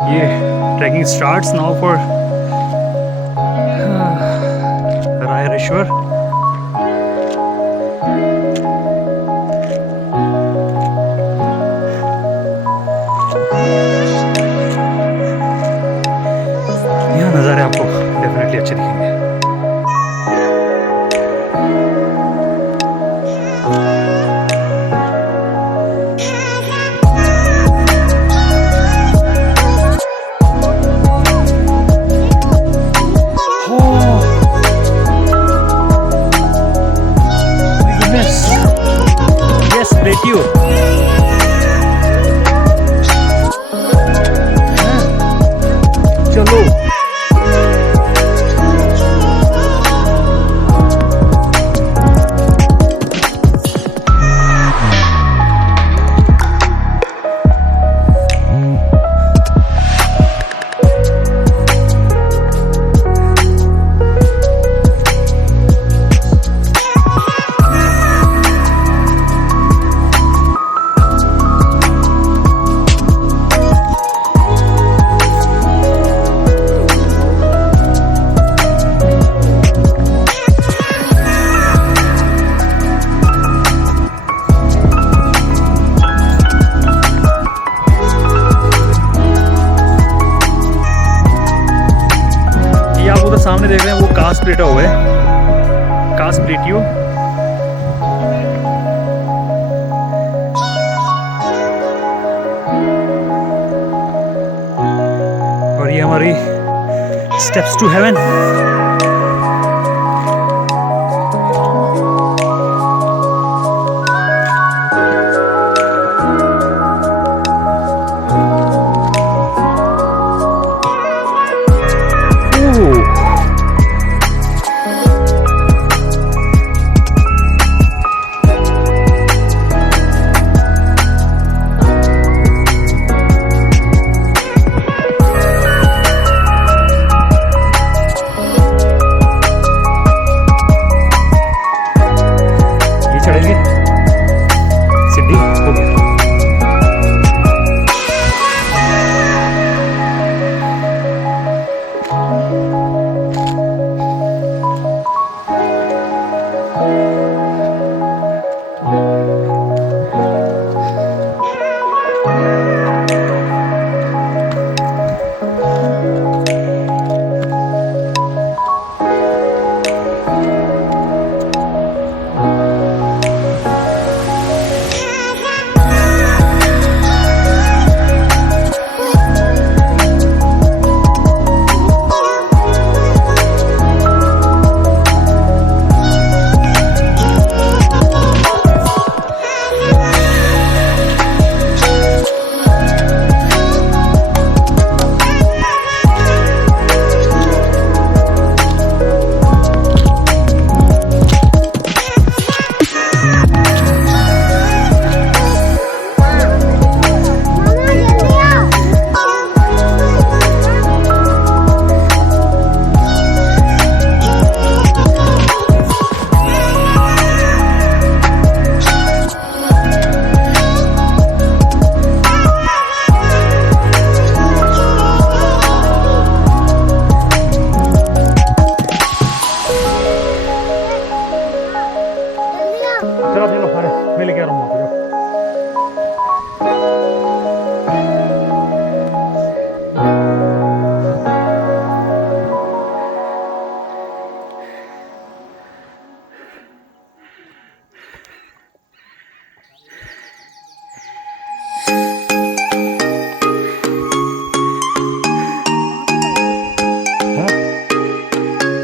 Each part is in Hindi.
ये trekking starts now for Raireshwar. यहाँ नज़ारे आपको डेफिनेटली अच्छे दिखेंगे। Plateau. चलो सामने देख रहे हैं वो कास्ट प्लेटो है, कास्ट प्लेटियो। और ये हमारी स्टेप्स टू हेवन।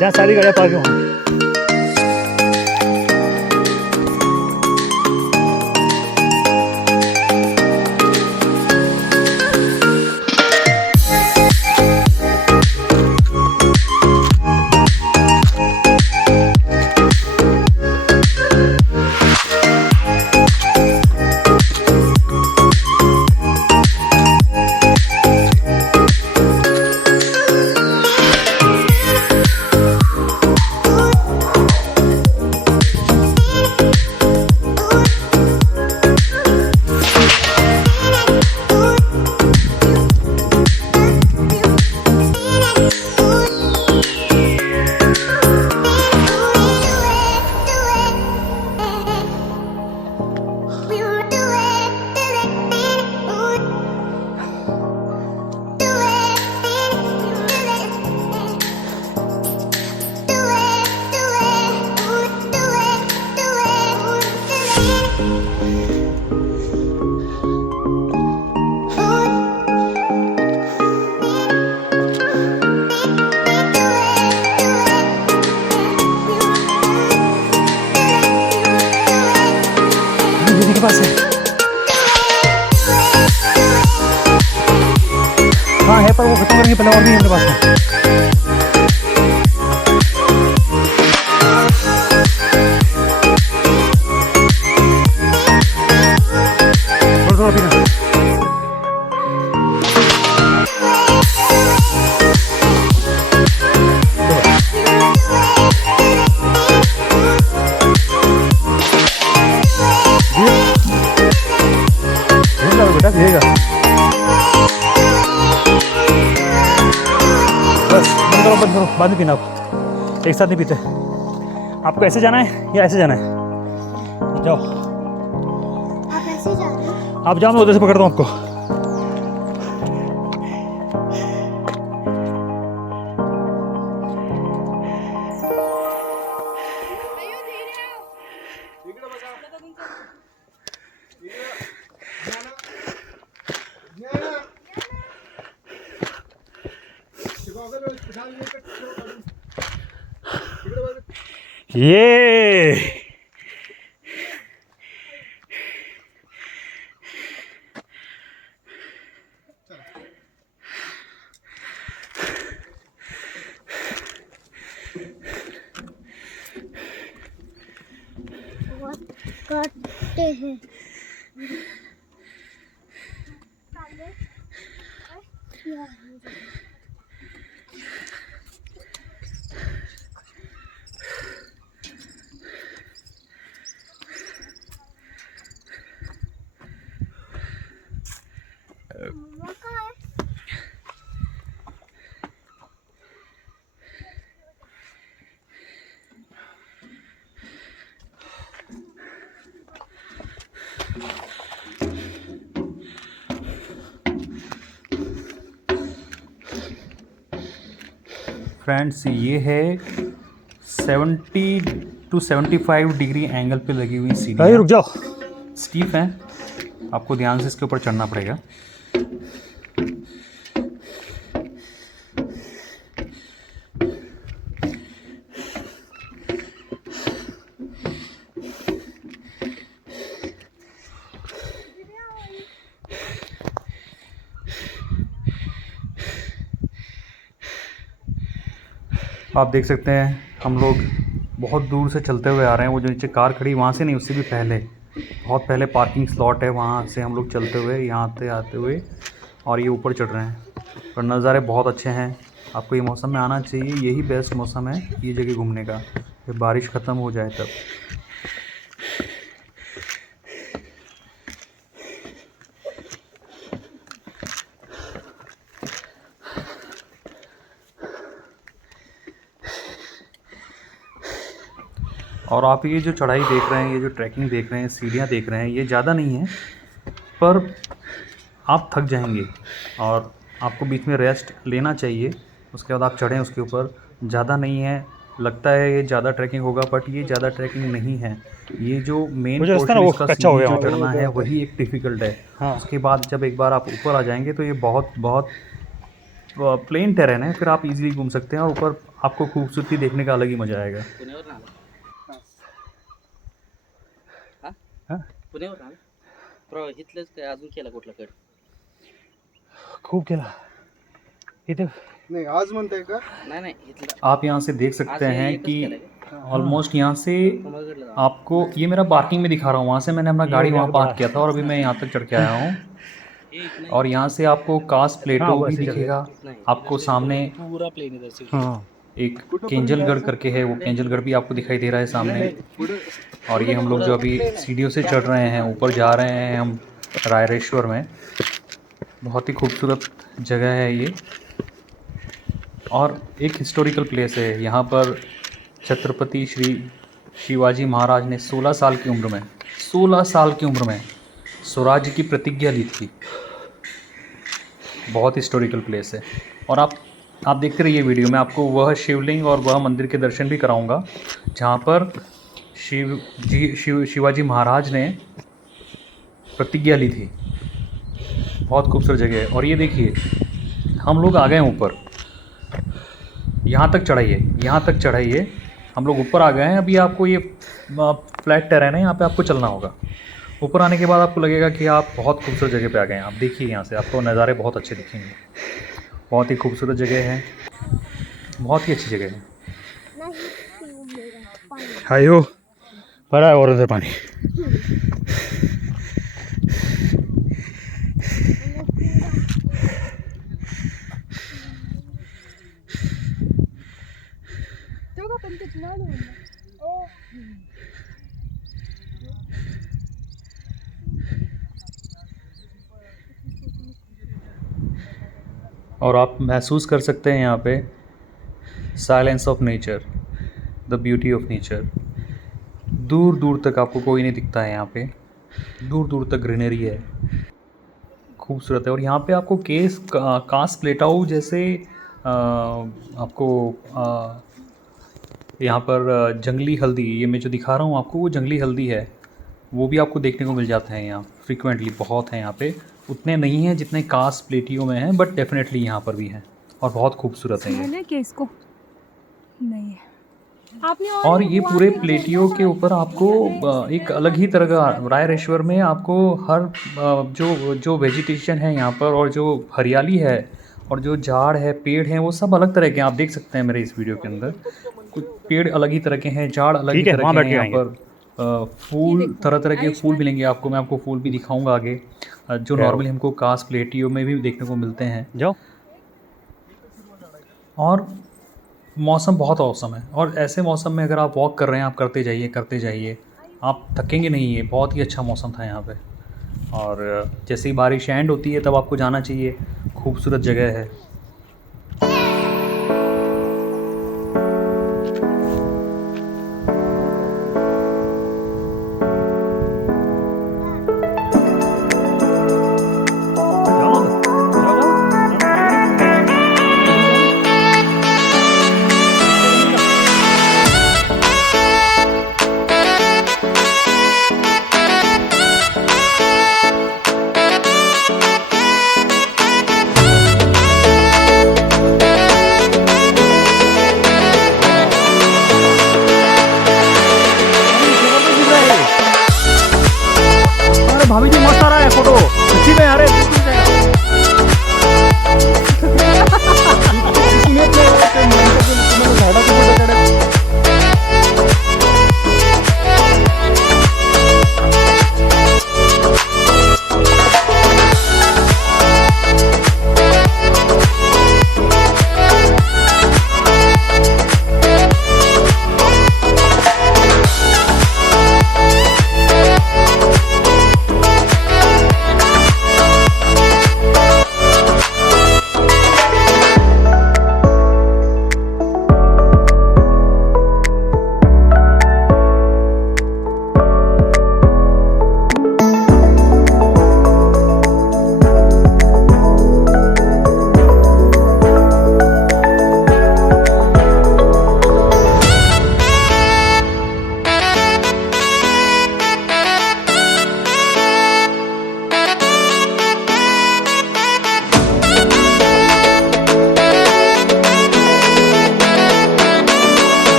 जहाँ सारी गाड़ियाँ पार्क हैं वहाँ। के पास है। हाँ है, पर वो खत्म करेंगे पहले, और भी हमारे पास है। थोड़ा पीना। बेटा पिएगा बस, बंद करो बंद करो, बाद में पीना। आप एक साथ नहीं पीते। आपको ऐसे जाना है या ऐसे जाना है? जाओ, आप ऐसे जा रहे हो? आप जाओ, मैं उधर से पकड़ता हूँ आपको। ये बहुत काटते हैं। फ्रेंड्स, ये है 70 to 75 डिग्री एंगल पे लगी हुई भाई सीढ़ियाँ। रुक जाओ। स्टीप है, आपको ध्यान से इसके ऊपर चढ़ना पड़ेगा। आप देख सकते हैं हम लोग बहुत दूर से चलते हुए आ रहे हैं। वो जो नीचे कार खड़ी वहाँ से नहीं, उससे भी पहले, बहुत पहले पार्किंग स्लॉट है, वहाँ से हम लोग चलते हुए यहाँ आते हुए और ये ऊपर चढ़ रहे हैं। पर नज़ारे बहुत अच्छे हैं। आपको ये मौसम में आना चाहिए, यही बेस्ट मौसम है ये जगह घूमने का, जब बारिश ख़त्म हो जाए तब। और आप ये जो चढ़ाई देख रहे हैं, ये जो ट्रैकिंग देख रहे हैं, सीढ़ियाँ देख रहे हैं, ये ज़्यादा नहीं है, पर आप थक जाएंगे और आपको बीच में रेस्ट लेना चाहिए। उसके बाद आप चढ़ें उसके ऊपर। ज़्यादा नहीं है, लगता है ये ज़्यादा ट्रैकिंग होगा, बट ये ज़्यादा ट्रैकिंग नहीं है। ये जो मेन मुझे लगता है पोर्शन ना वो इसका कच्चा हो सीढ़ी गया जो होगा। चढ़ना है वही एक डिफ़िकल्ट है। हाँ। उसके बाद जब एक बार आप ऊपर आ जाएंगे तो ये बहुत बहुत प्लेन टेरेन है, फिर आप इजीली घूम सकते हैं और ऊपर आपको खूबसूरती देखने का अलग ही मज़ा आएगा। पुण्यावर आला इथलंच काय अजून केला कुठला कड? खूब केला इथे नहीं आज म्हणताय का? नाही नाही इथला आप यहाँ से देख सकते आज हैं एकच कि केलंय. ऑलमोस्ट यहाँ से कुंभलगडला जाऊ. आपको, ये मेरा पार्किंग में दिखा रहा हूँ, वहाँ से मैंने अपना ये गाड़ी हो वहाँ गया पार्क किया था और अभी मैं यहाँ तक चढ़ के आया हूँ। हे इथं नाही. और यहाँ से आपको कास हाँ, प्लेटो वो भी ऐसे चल दिखेगा। नाही. आपको सामने पूरा प्लेन इधर से. हाँ एक केंजलगढ़ करके है, वो केंजलगढ़ भी आपको दिखाई दे रहा है सामने। और ये हम लोग जो अभी सीढ़ियों से चढ़ रहे हैं, ऊपर जा रहे हैं हम रायरेश्वर में। बहुत ही खूबसूरत जगह है ये और एक हिस्टोरिकल प्लेस है। यहाँ पर छत्रपति श्री शिवाजी महाराज ने 16 साल की उम्र में 16 साल की उम्र में स्वराज्य की प्रतिज्ञा ली थी। बहुत हिस्टोरिकल प्लेस है। और आप देखते रहिए वीडियो में, आपको वह शिवलिंग और वह मंदिर के दर्शन भी कराऊंगा जहाँ पर शिवाजी महाराज ने प्रतिज्ञा ली थी। बहुत खूबसूरत जगह है। और ये देखिए हम लोग आ गए ऊपर, यहाँ तक चढ़ाइए, यहाँ तक चढ़ाइए। हम लोग ऊपर आ गए हैं। अभी आपको ये फ्लैट टेरेन है, यहाँ पे आपको चलना होगा ऊपर आने के बाद आपको लगेगा कि आप बहुत खूबसूरत जगह पे आ गए हैं। आप देखिए यहाँ से आपको नज़ारे बहुत अच्छे दिखेंगे। बहुत ही खूबसूरत जगह है, बहुत ही अच्छी जगह है। हाय हो भरा है और उधर पानी। और आप महसूस कर सकते हैं यहाँ पे silence of nature, the beauty of nature. दूर दूर तक आपको कोई नहीं दिखता है यहाँ पे, दूर दूर तक ग्रीनरी है, खूबसूरत है। और यहाँ पे आपको कांस प्लेटाऊ जैसे आपको यहाँ पर जंगली हल्दी, ये मैं जो दिखा रहा हूँ आपको वो जंगली हल्दी है, वो भी आपको देखने को मिल जाता है यहाँ फ्रीक्वेंटली। बहुत है यहाँ पे, उतने नहीं हैं जितने कांस प्लेटियों में हैं, बट डेफिनेटली यहाँ पर भी हैं और बहुत खूबसूरत है ये। कि इसको नहीं है आपने और ये पूरे प्लेटियों के ऊपर आपको एक अलग ही तरह का, रायरेश्वर में आपको हर जो वेजिटेशन है यहाँ पर और जो हरियाली है और जो झाड़ है, पेड़ हैं, वो सब अलग तरह के हैं। आप देख सकते हैं मेरे इस वीडियो के अंदर कुछ पेड़ अलग ही तरह के हैं, झाड़ अलग ही तरह के हैं। यहाँ पर फूल, तरह तरह के फूल मिलेंगे आपको, मैं आपको फूल भी दिखाऊंगा आगे, जो नॉर्मली हमको कांस प्लेटियों में भी देखने को मिलते हैं। जाओ। और मौसम बहुत औसम है, और ऐसे मौसम में अगर आप वॉक कर रहे हैं, आप करते जाइए, आप थकेंगे नहीं। ये बहुत ही अच्छा मौसम था यहाँ पे। और जैसे ही बारिश एंड होती है तब आपको जाना चाहिए, खूबसूरत जगह है। भाभी जी मस्त आ रहा है फोटो, सच्ची में यार।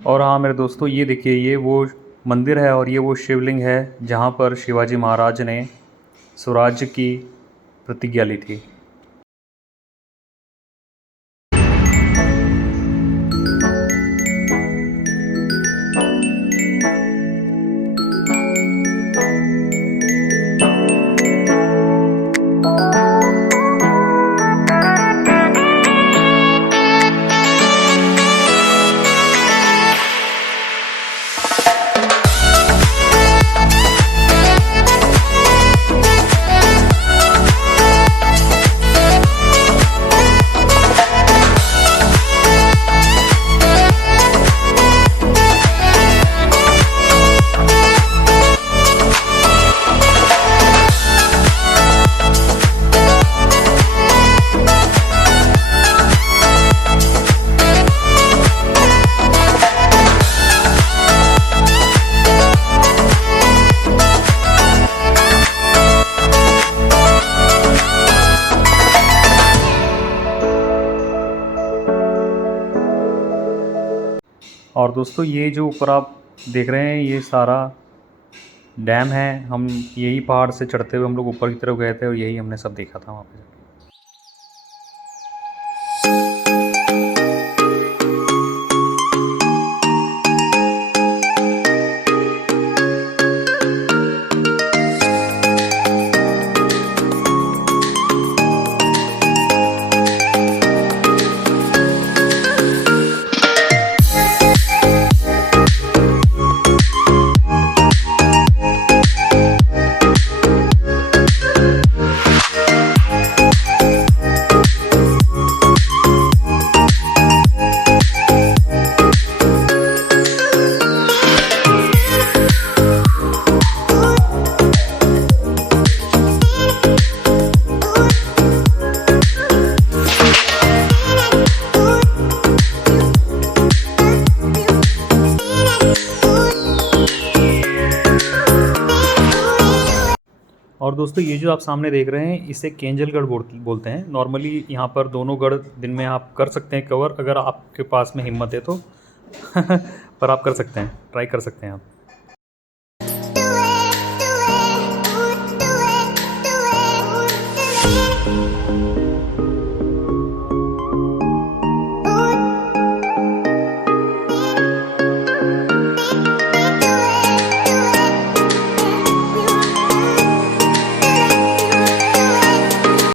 और हाँ मेरे दोस्तों, ये देखिए, ये वो मंदिर है और ये वो शिवलिंग है जहाँ पर शिवाजी महाराज ने स्वराज्य की प्रतिज्ञा ली थी। और दोस्तों ये जो ऊपर आप देख रहे हैं ये सारा डैम है। हम यही पहाड़ से चढ़ते हुए हम लोग ऊपर की तरफ गए थे और यही हमने सब देखा था वहाँ पे। और दोस्तों ये जो आप सामने देख रहे हैं इसे केंजलगढ़ बोलते हैं। नॉर्मली यहाँ पर दोनों गढ़ दिन में आप कर सकते हैं कवर, अगर आपके पास में हिम्मत है तो पर आप कर सकते हैं, ट्राई कर सकते हैं आप।